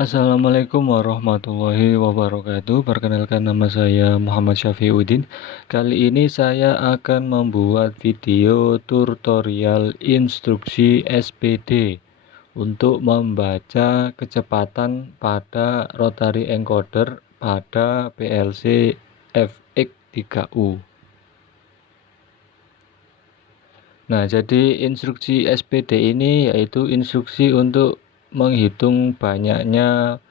Assalamualaikum warahmatullahi wabarakatuh. Perkenalkan, nama saya Muhammad Syafiuddin. Kali ini saya akan membuat video tutorial instruksi SPD untuk membaca kecepatan pada rotary encoder pada PLC FX3U. Nah, jadi instruksi SPD ini yaitu instruksi untuk menghitung banyaknya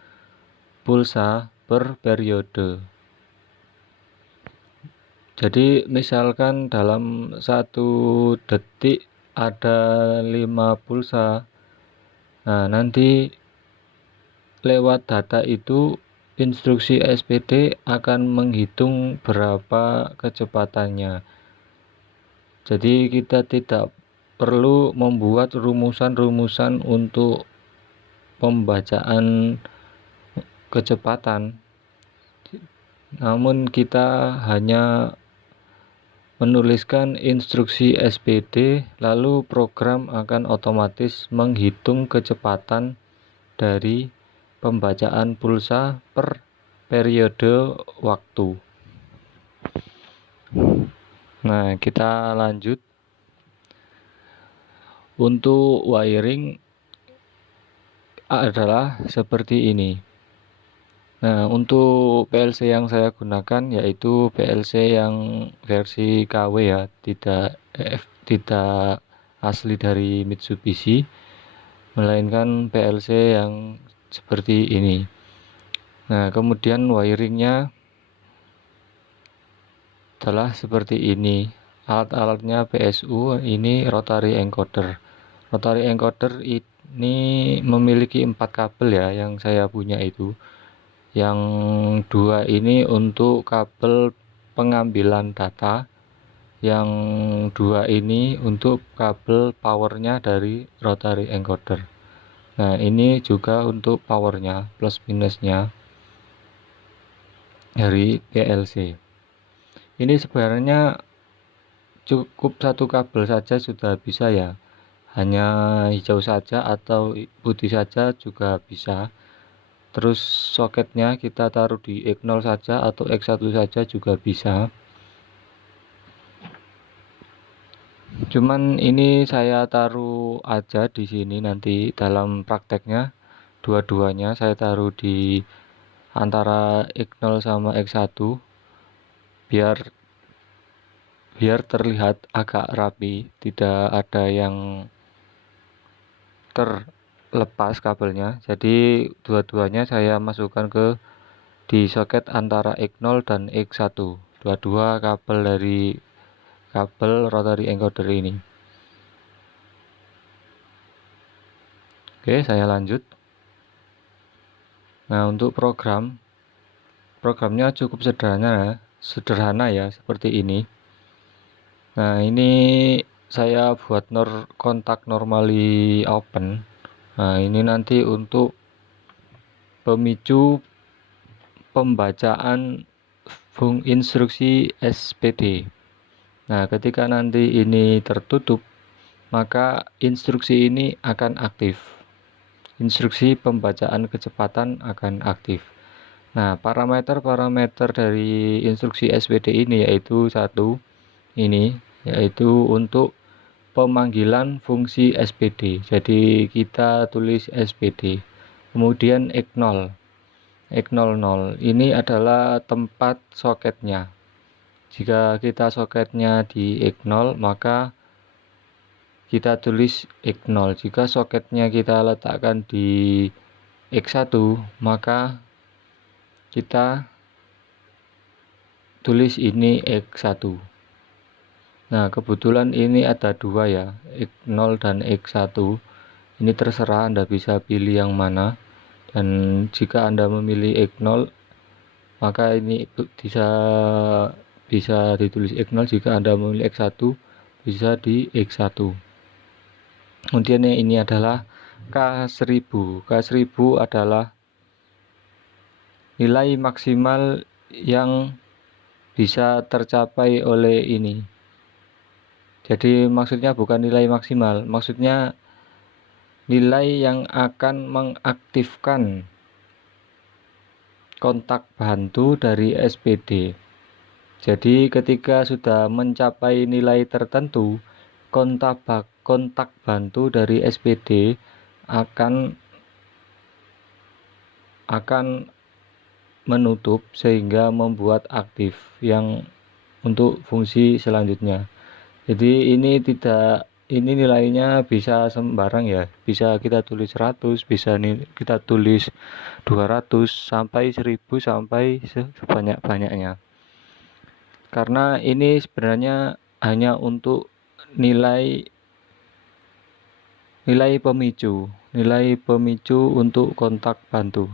pulsa per periode. Jadi misalkan dalam 1 detik ada 5 pulsa. Nah, nanti lewat data itu instruksi SPD akan menghitung berapa kecepatannya. Jadi kita tidak perlu membuat rumusan-rumusan untuk pembacaan kecepatan, namun kita hanya menuliskan instruksi SPD, lalu program akan otomatis menghitung kecepatan dari pembacaan pulsa per periode waktu. Nah, kita lanjut. Untuk wiring adalah seperti ini. Nah, untuk PLC yang saya gunakan yaitu PLC yang versi KW ya, tidak asli dari Mitsubishi, melainkan PLC yang seperti ini. Nah, kemudian wiringnya adalah seperti ini. Alat-alatnya PSU, ini rotary encoder. Rotary encoder ini memiliki 4 kabel ya, yang saya punya itu. Yang 2 ini untuk kabel pengambilan data, yang 2 ini untuk kabel powernya dari rotary encoder. Nah, ini juga untuk powernya, plus minusnya dari PLC. Ini sebenarnya cukup 1 kabel saja sudah bisa ya, hanya hijau saja atau putih saja juga bisa. Terus soketnya kita taruh di X0 saja atau X1 saja juga bisa. Cuman ini saya taruh aja di sini, nanti dalam prakteknya dua-duanya saya taruh di antara X0 sama X1 biar terlihat agak rapi, tidak ada yang terlepas kabelnya. Jadi dua-duanya saya masukkan di soket antara X0 dan X1, dua-dua kabel dari kabel rotary encoder ini. Oke, saya lanjut. Nah, untuk programnya cukup sederhana ya, seperti ini. Nah, ini saya buat kontak normally open. Nah, ini nanti untuk pemicu pembacaan instruksi SPD. Nah, ketika nanti ini tertutup, maka instruksi ini akan aktif. Instruksi pembacaan kecepatan akan aktif. Nah, parameter-parameter dari instruksi SPD ini yaitu yaitu untuk pemanggilan fungsi SPD. Jadi kita tulis SPD. Kemudian X0 ini adalah tempat soketnya. Jika kita soketnya di X0, maka kita tulis X0. Jika soketnya kita letakkan di X1, maka kita tulis ini X1. Nah, kebetulan ini ada 2 ya, X0 dan X1. Ini terserah, Anda bisa pilih yang mana. Dan jika Anda memilih X0, maka ini bisa ditulis X0. Jika Anda memilih X1, bisa di X1. Kemudian ini adalah K1000. K1000 adalah nilai maksimal yang bisa tercapai oleh ini. Jadi maksudnya bukan nilai maksimal, maksudnya nilai yang akan mengaktifkan kontak bantu dari SPD. Jadi ketika sudah mencapai nilai tertentu, kontak bantu dari SPD akan menutup sehingga membuat aktif yang untuk fungsi selanjutnya. Jadi ini nilainya bisa sembarang ya, bisa kita tulis 100, bisa kita tulis 200 sampai 1000 sampai sebanyak-banyaknya. Karena ini sebenarnya hanya untuk nilai pemicu untuk kontak bantu.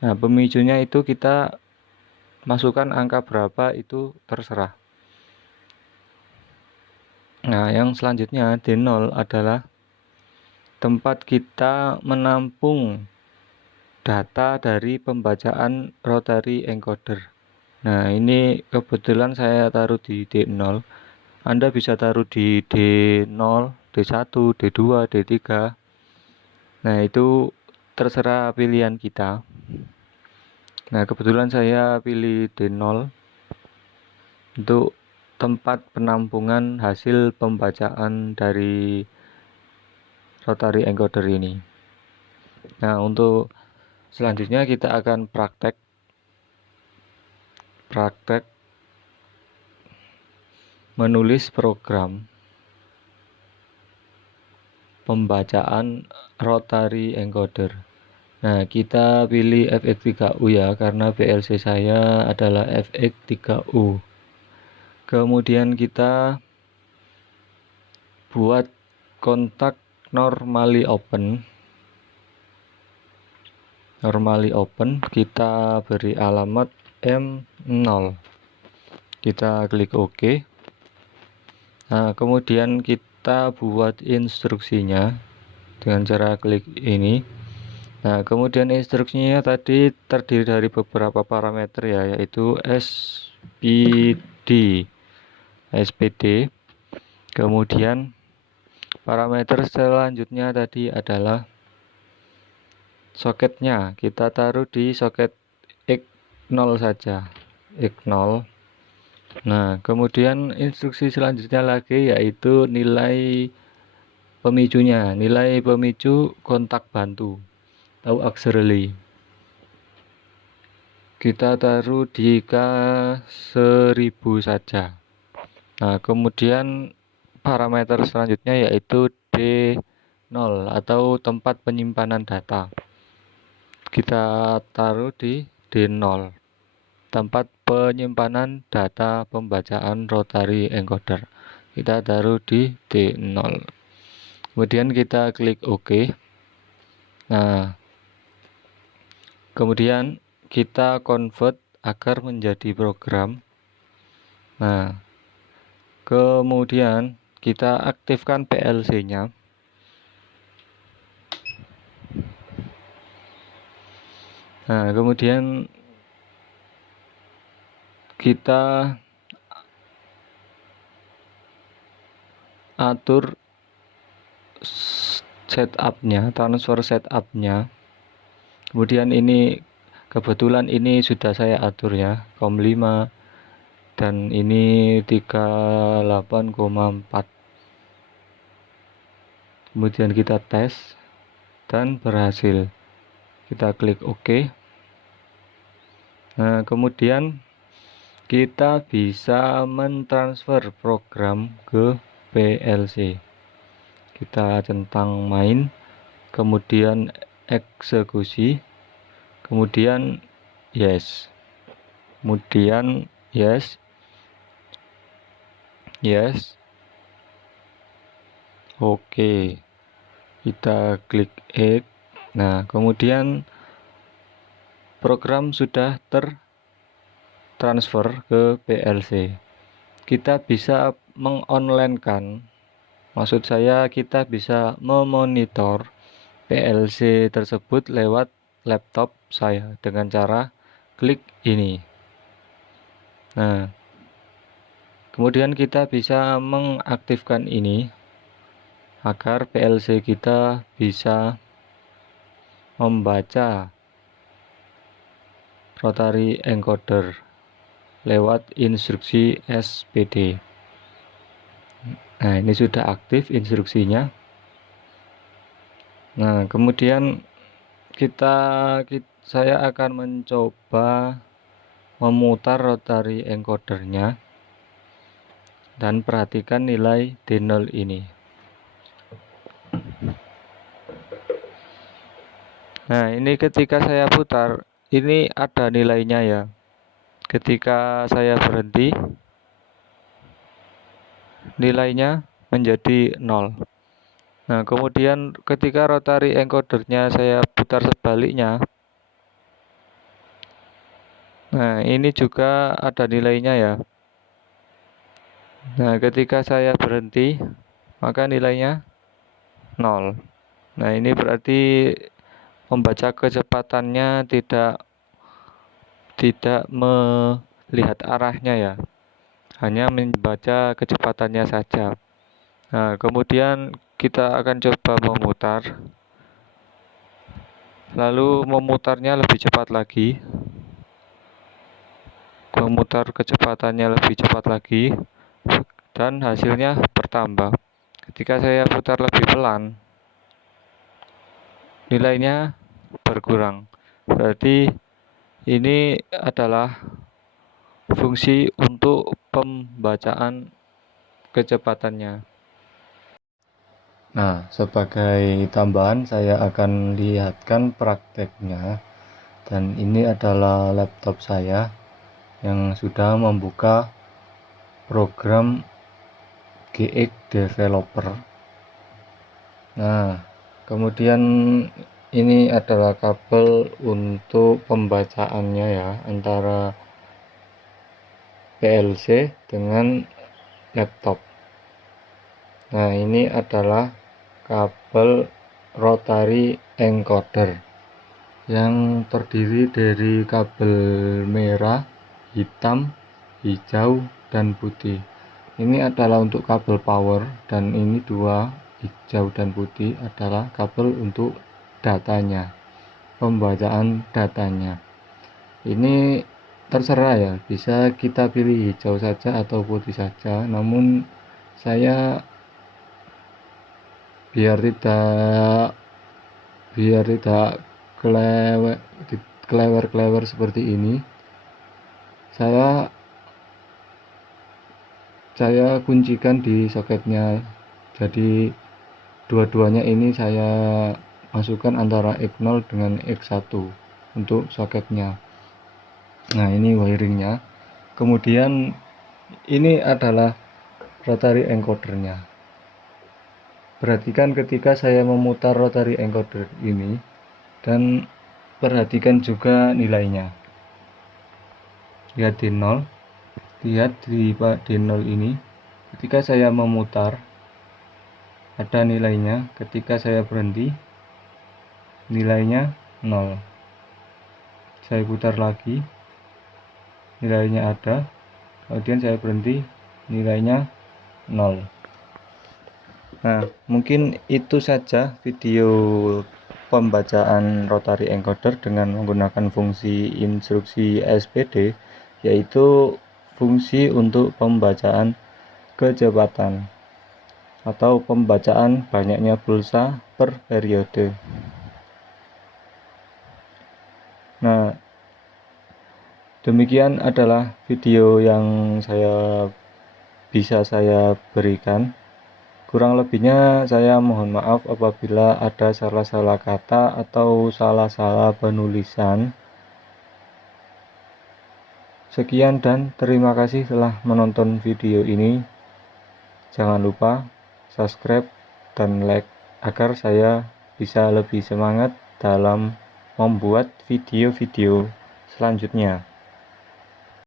Nah, pemicunya itu kita masukkan angka berapa itu terserah. Nah, yang selanjutnya D0 adalah tempat kita menampung data dari pembacaan rotary encoder. Nah, ini kebetulan saya taruh di D0. Anda bisa taruh di D0, D1, D2, D3. Nah, itu terserah pilihan kita. Nah, kebetulan saya pilih D0 untuk tempat penampungan hasil pembacaan dari rotary encoder ini. Nah, untuk selanjutnya kita akan praktek menulis program pembacaan rotary encoder. Nah, kita pilih FX3U ya, karena PLC saya adalah FX3U. Kemudian kita buat kontak normally open. Kita beri alamat M0. Kita klik OK. Nah, kemudian kita buat instruksinya dengan cara klik ini. Nah, kemudian instruksinya tadi terdiri dari beberapa parameter ya, yaitu SPD. Kemudian parameter selanjutnya tadi adalah soketnya. Kita taruh di soket X0 saja, X0. Nah, kemudian instruksi selanjutnya lagi yaitu nilai pemicunya, nilai pemicu kontak bantu atau auxiliary. Kita taruh di K1000 saja. Nah, kemudian parameter selanjutnya yaitu D0 atau tempat penyimpanan data. Kita taruh di D0, tempat penyimpanan data pembacaan rotary encoder. Kita taruh di D0. Kemudian kita klik OK. Nah, kemudian kita convert agar menjadi program. Nah, kemudian kita aktifkan PLC-nya. Nah, kemudian kita atur setupnya, transfer setupnya. Kemudian ini kebetulan ini sudah saya atur ya, COM5 dan ini 38,4. Kemudian kita tes dan berhasil. Kita klik OK. Nah, kemudian kita bisa mentransfer program ke PLC. Kita centang main, kemudian eksekusi, kemudian yes, oke. Kita klik X. Nah, kemudian program sudah tertransfer ke PLC. Kita bisa mengonlinekan, maksud saya kita bisa memonitor PLC tersebut lewat laptop saya dengan cara klik ini. Nah, kemudian kita bisa mengaktifkan ini agar PLC kita bisa membaca rotary encoder lewat instruksi SPD. Nah, ini sudah aktif instruksinya. Nah, kemudian saya akan mencoba memutar rotary encodernya dan perhatikan nilai D0 ini. Nah, ini ketika saya putar, ini ada nilainya ya. Ketika saya berhenti, nilainya menjadi 0. Nah, kemudian ketika rotary encodernya saya putar sebaliknya, nah ini juga ada nilainya ya. Nah, ketika saya berhenti, maka nilainya 0. Nah, ini berarti membaca kecepatannya tidak melihat arahnya ya, hanya membaca kecepatannya saja. Nah, kemudian kita akan coba memutar, lalu memutarnya lebih cepat lagi, memutar kecepatannya lebih cepat lagi, dan hasilnya bertambah. Ketika saya putar lebih pelan, nilainya berkurang. Berarti ini adalah fungsi untuk pembacaan kecepatannya. Nah, sebagai tambahan saya akan lihatkan prakteknya, dan ini adalah laptop saya yang sudah membuka program GX Developer. Nah, kemudian ini adalah kabel untuk pembacaannya ya, antara PLC dengan laptop. Nah, ini adalah kabel rotary encoder yang terdiri dari kabel merah, hitam, hijau, dan putih. Ini adalah untuk kabel power, dan ini dua, hijau dan putih, adalah kabel untuk datanya, pembacaan datanya. Ini terserah ya, bisa kita pilih hijau saja atau putih saja, namun saya biar tidak klewer seperti ini, saya kuncikan di soketnya. Jadi dua-duanya ini saya masukkan antara X0 dengan X1 untuk soketnya. Nah, ini wiringnya. Kemudian ini adalah rotary encodernya. Perhatikan ketika saya memutar rotary encoder ini, dan perhatikan juga nilainya. Lihat D0, lihat di D0 ini. Ketika saya memutar, ada nilainya. Ketika saya berhenti, nilainya 0. Saya putar lagi, nilainya ada. Kemudian saya berhenti, nilainya 0. Nah, mungkin itu saja video pembacaan rotary encoder dengan menggunakan fungsi instruksi SPD, yaitu fungsi untuk pembacaan kecepatan atau pembacaan banyaknya pulsa per periode. Nah, demikian adalah video yang bisa saya berikan. Kurang lebihnya saya mohon maaf apabila ada salah-salah kata atau salah-salah penulisan. Sekian dan terima kasih telah menonton video ini. Jangan lupa subscribe dan like agar saya bisa lebih semangat dalam membuat video-video selanjutnya.